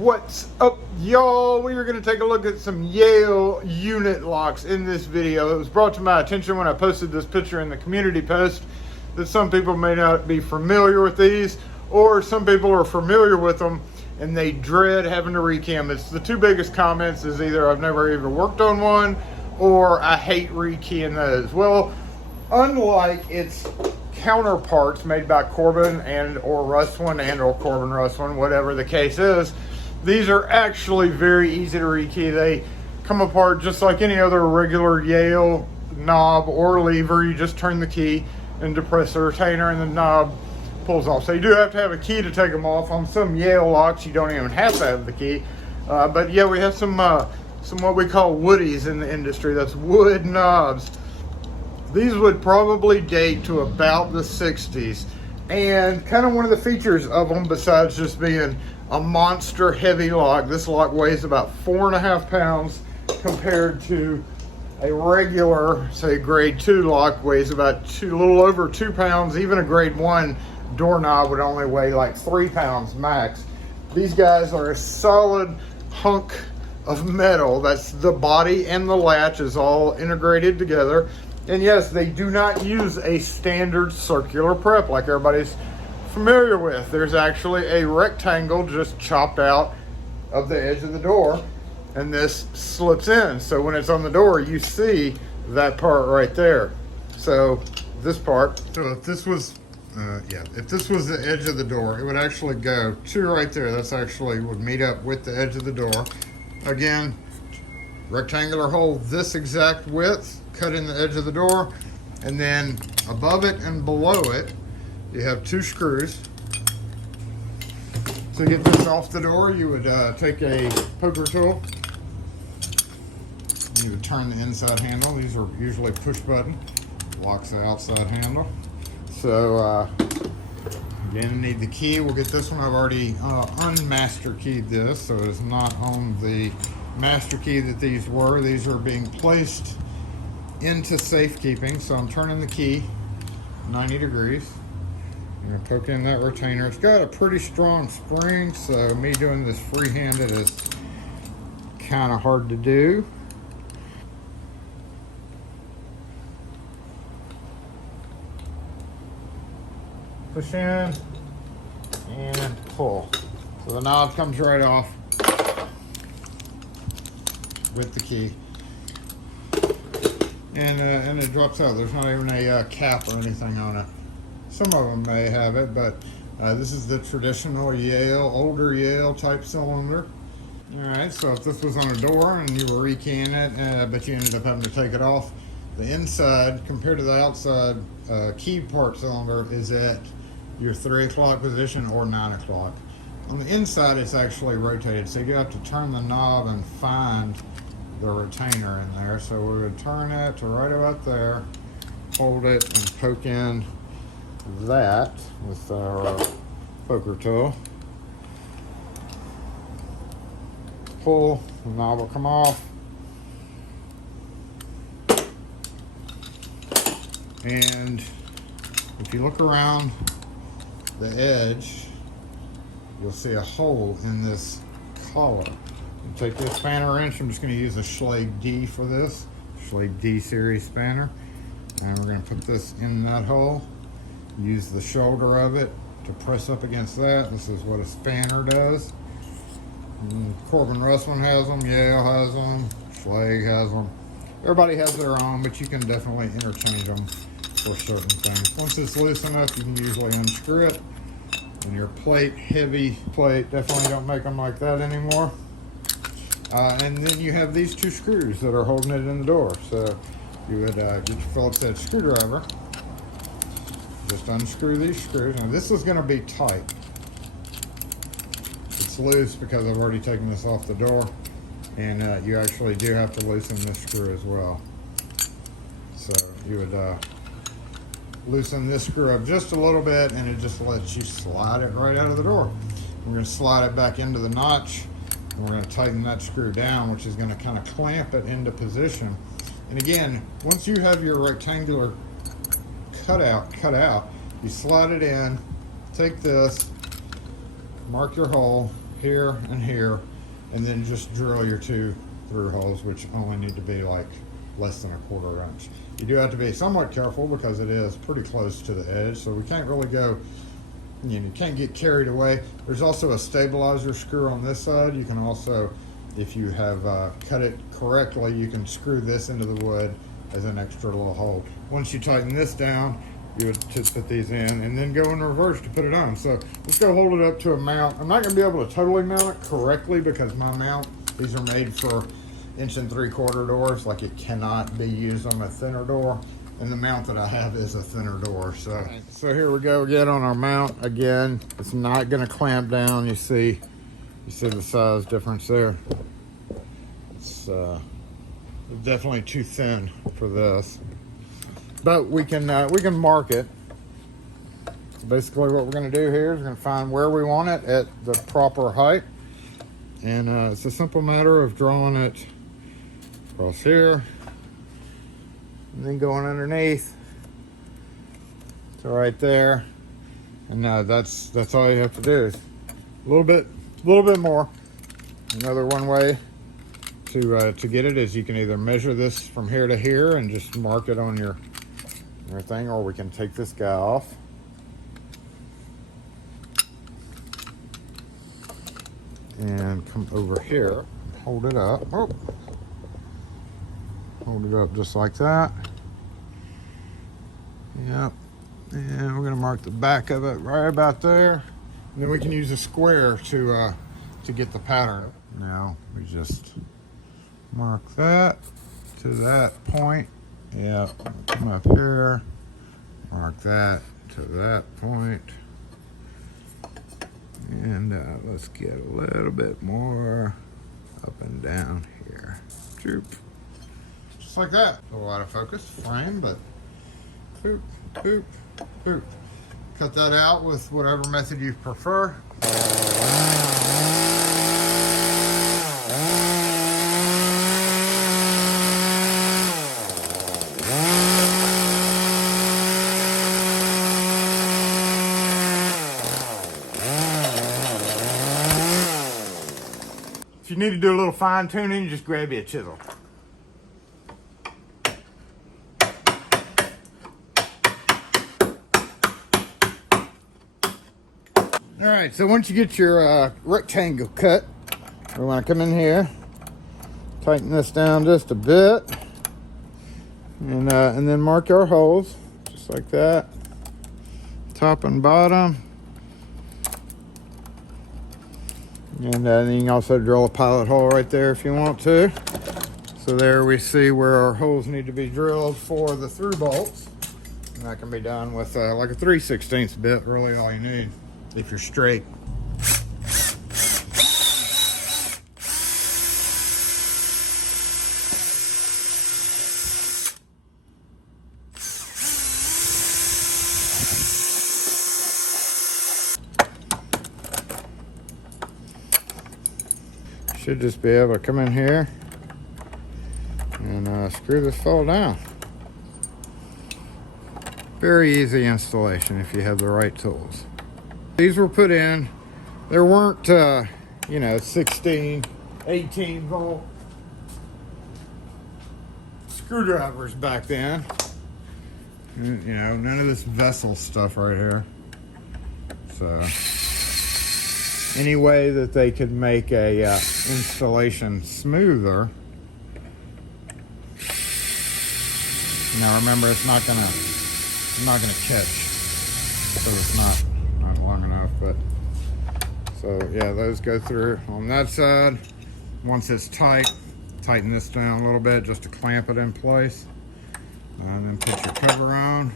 What's up, y'all? We are going to take a look at some Yale Unit locks in this video. It was brought to my attention when I posted this picture in the community post that some people may not be familiar with these, or some people are familiar with them and they dread having to rekey them. It's the two biggest comments is either I've never even worked on one or I hate rekeying those. Well, unlike its counterparts made by Corbin and or Russwin and or Corbin Russwin, whatever the case is, these are actually very easy to rekey. They come apart just like any other regular Yale knob or lever. You just turn the key and depress the retainer and the knob pulls off. So you do have to have a key to take them off. On some Yale locks you don't even have to have the key. But yeah, we have some what we call woodies in the industry. That's wood knobs. These would probably date to about the 60s. And kind of one of the features of them, besides just being a monster heavy lock, this lock weighs about 4.5 pounds compared to a regular, say, grade 2 lock weighs about a little over 2 pounds. Even a grade 1 doorknob would only weigh like 3 pounds max. These guys are a solid hunk of metal. That's the body and the latch is all integrated together. And yes, they do not use a standard circular prep like everybody's familiar with. There's actually a rectangle just chopped out of the edge of the door, and this slips in. So when it's on the door, you see that part right there. So this part, so if this was, if this was the edge of the door, it would actually go to right there. That's actually would meet up with the edge of the door. Again, rectangular hole this exact width, cut in the edge of the door, and then above it and below it, you have 2 screws. To get this off the door, you would take a poker tool. You would turn the inside handle. These are usually push button. Locks the outside handle. So again, need the key. We'll get this one. I've already unmaster keyed this, so it's not on the master key that these were. These are being placed into safekeeping. So I'm turning the key 90 degrees. I'm going to poke in that retainer. It's got a pretty strong spring, so me doing this free-handed is kind of hard to do. Push in and pull. So the knob comes right off with the key. And it drops out. There's not even a cap or anything on it. Some of them may have it, but this is the traditional Yale, older Yale type cylinder. Alright, so if this was on a door and you were rekeying it, but you ended up having to take it off, the inside compared to the outside key part cylinder is at your 3 o'clock position or 9 o'clock. On the inside it's actually rotated, so you have to turn the knob and find the retainer in there. So we would turn it to right about there, hold it and poke in that with our poker tool. Pull, the knob will come off. And if you look around the edge, you'll see a hole in this collar. You take this spanner wrench, I'm just going to use a Schlage D for this, Schlage D series spanner. And we're going to put this in that hole. Use the shoulder of it to press up against that. This is what a spanner does. Corbin Russwin has them, Yale has them, Schlage has them. Everybody has their own, but you can definitely interchange them for certain things. Once it's loose enough, you can usually unscrew it. And your plate, heavy plate, definitely don't make them like that anymore. And then you have these 2 screws that are holding it in the door. So you would get your Phillips head screwdriver. Just unscrew these screws. Now this is going to be tight. It's loose because I've already taken this off the door. And you actually do have to loosen this screw as well. So you would loosen this screw up just a little bit and it just lets you slide it right out of the door. We're going to slide it back into the notch. And we're going to tighten that screw down, which is going to kind of clamp it into position. And again, once you have your rectangular cut out, you slide it in, take this, mark your hole, here and here, and then just drill your 2 through holes, which only need to be like less than 1/4 inch. You do have to be somewhat careful because it is pretty close to the edge, so we can't really go, you can't get carried away. There's also a stabilizer screw on this side. You can also, if you have cut it correctly, you can screw this into the wood as an extra little hole. Once you tighten this down, you would just put these in and then go in reverse to put it on. So let's go hold it up to a mount. I'm not gonna be able to totally mount it correctly because my mount, these are made for 1 3/4 doors. Like, it cannot be used on a thinner door. And the mount that I have is a thinner door. So here we go again on our mount. Again, it's not gonna clamp down. You see the size difference there. It's definitely too thin for this. But we can mark it. Basically what we're gonna do here is we're gonna find where we want it at the proper height. And it's a simple matter of drawing it across here and then going underneath to right there. And that's all you have to do. A little bit more. Another one way to get it is you can either measure this from here to here and just mark it on your thing, or we can take this guy off. And come over here, hold it up. Oh. Hold it up just like that. Yep. And we're gonna mark the back of it right about there. And then we can use a square to get the pattern. Now we just mark that to that point. Yep. Come up here. Mark that to that point. And let's get a little bit more up and down here. Choop. Just like that. A little out of focus frame, but boop, boop, boop. Cut that out with whatever method you prefer. If you need to do a little fine tuning, just grab you a chisel. All right, so once you get your rectangle cut, we want to come in here, tighten this down just a bit, and then mark our holes just like that, top and bottom. And then you can also drill a pilot hole right there if you want to. So there we see where our holes need to be drilled for the through bolts. And that can be done with like a 3/16 bit, really all you need if you're straight. Should just be able to come in here and screw this fall down. Very easy installation if you have the right tools. These were put in, there weren't, 16, 18 volt screwdrivers back then. None of this vessel stuff right here. So any way that they could make a installation smoother. Now remember, it's not gonna catch, so it's not long enough. But so yeah, those go through on that side. Once it's tight, tighten this down a little bit just to clamp it in place, and then put your cover on.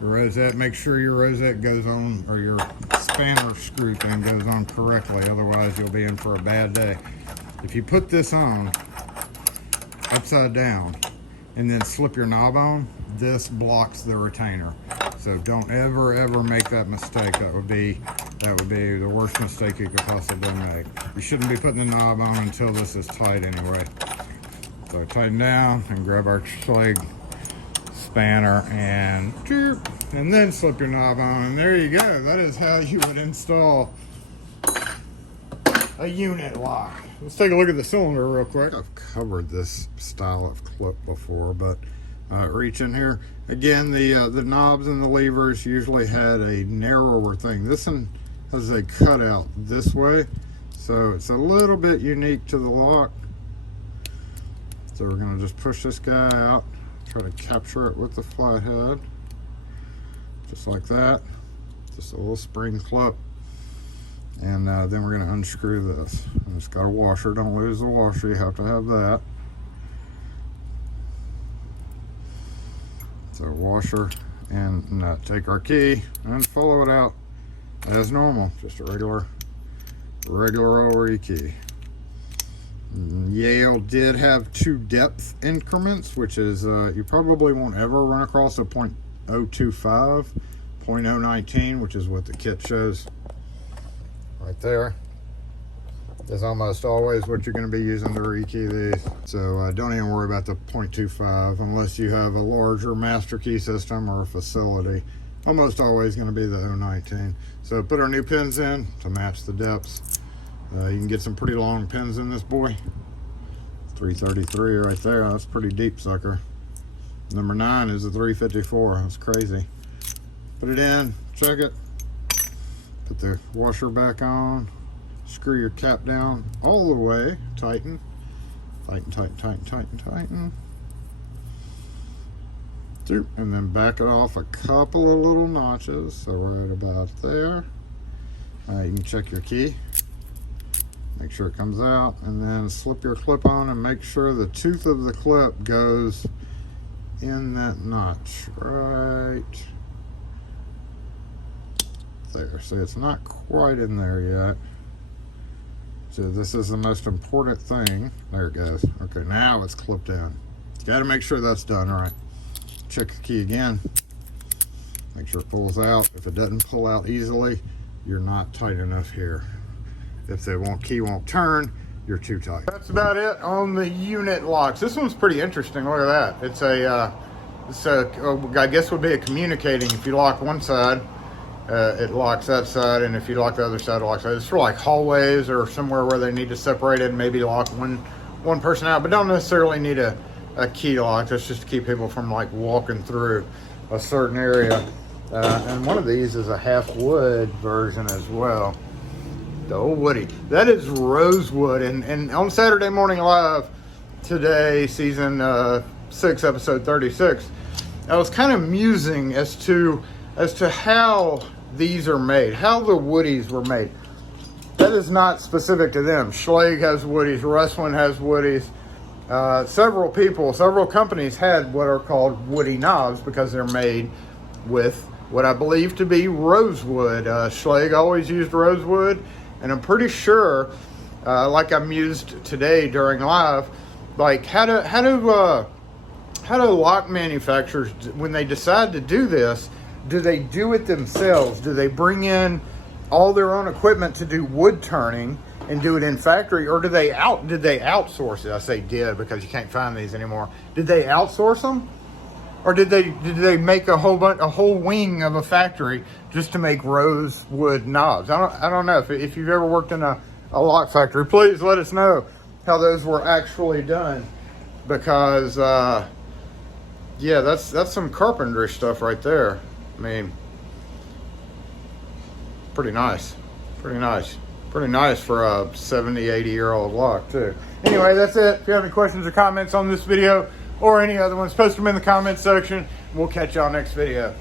Your rosette, make sure your rosette goes on, or your spanner screw thing goes on correctly, otherwise you'll be in for a bad day. If you put this on upside down and then slip your knob on, this blocks the retainer. So don't ever make that mistake. That would be the worst mistake you could possibly make. You shouldn't be putting the knob on until this is tight anyway. So tighten down and grab our slag spanner and then slip your knob on, and there you go. That is how you would install a unit lock. Let's take a look at the cylinder real quick. I've covered this style of clip before, but reach in here. Again, the knobs and the levers usually had a narrower thing. This one has a cutout this way, so it's a little bit unique to the lock. So we're gonna just push this guy out, try to capture it with the flathead, just like that. Just a little spring clip. And then we're going to unscrew this. And it's got a washer. Don't lose the washer. You have to have that. So washer and nut. Take our key and follow it out as normal. Just a regular rotary key. Yale did have 2 depth increments, which is you probably won't ever run across a .025, .019, which is what the kit shows. Right there is almost always what you're going to be using to rekey these. So don't even worry about the .25 unless you have a larger master key system or a facility. Almost always going to be the 019. So put our new pins in to match the depths. You can get some pretty long pins in this boy. 333 right there. That's pretty deep, sucker. Number 9 is a 354. That's crazy. Put it in, check it. Put the washer back on, screw your cap down all the way, tighten, tighten. And then back it off a couple of little notches, so right about there. You can check your key, make sure it comes out, and then slip your clip on and make sure the tooth of the clip goes in that notch right there. See, it's not quite in there yet. So this is the most important thing. There it goes. Okay, now it's clipped in. You got to make sure that's done. All right. Check the key again. Make sure it pulls out. If it doesn't pull out easily, you're not tight enough here. If the key won't turn, you're too tight. That's about it on the unit locks. This one's pretty interesting. Look at that. It's I guess would be a communicating. If you lock one side, it locks that side, and if you lock the other side, it locks that. It's for like hallways or somewhere where they need to separate it and maybe lock one person out, but don't necessarily need a key lock. That's just to keep people from like walking through a certain area. And one of these is a half wood version as well. The old Woody. That is rosewood, and on Saturday Morning Live today, season 6, episode 36, I was kind of musing as to how these are made, how the Woodies were made. That is not specific to them. Schlage has Woodies, Russlin has Woodies. Several companies had what are called Woody knobs because they're made with what I believe to be rosewood. Schlage always used rosewood, and I'm pretty sure, like I mused today during live, like how do lock manufacturers, when they decide to do this, do they do it themselves? Do they bring in all their own equipment to do wood turning and do it in factory, or did they outsource it? I say did because you can't find these anymore. Did they outsource them, or did they make a whole wing of a factory just to make rosewood knobs? I don't know. If you've ever worked in a lock factory, please let us know how those were actually done, because yeah, that's some carpentry stuff right there. I mean, pretty nice for a 70, 80-year-old lock too. Anyway, that's it. If you have any questions or comments on this video or any other ones, post them in the comments section. We'll catch y'all next video.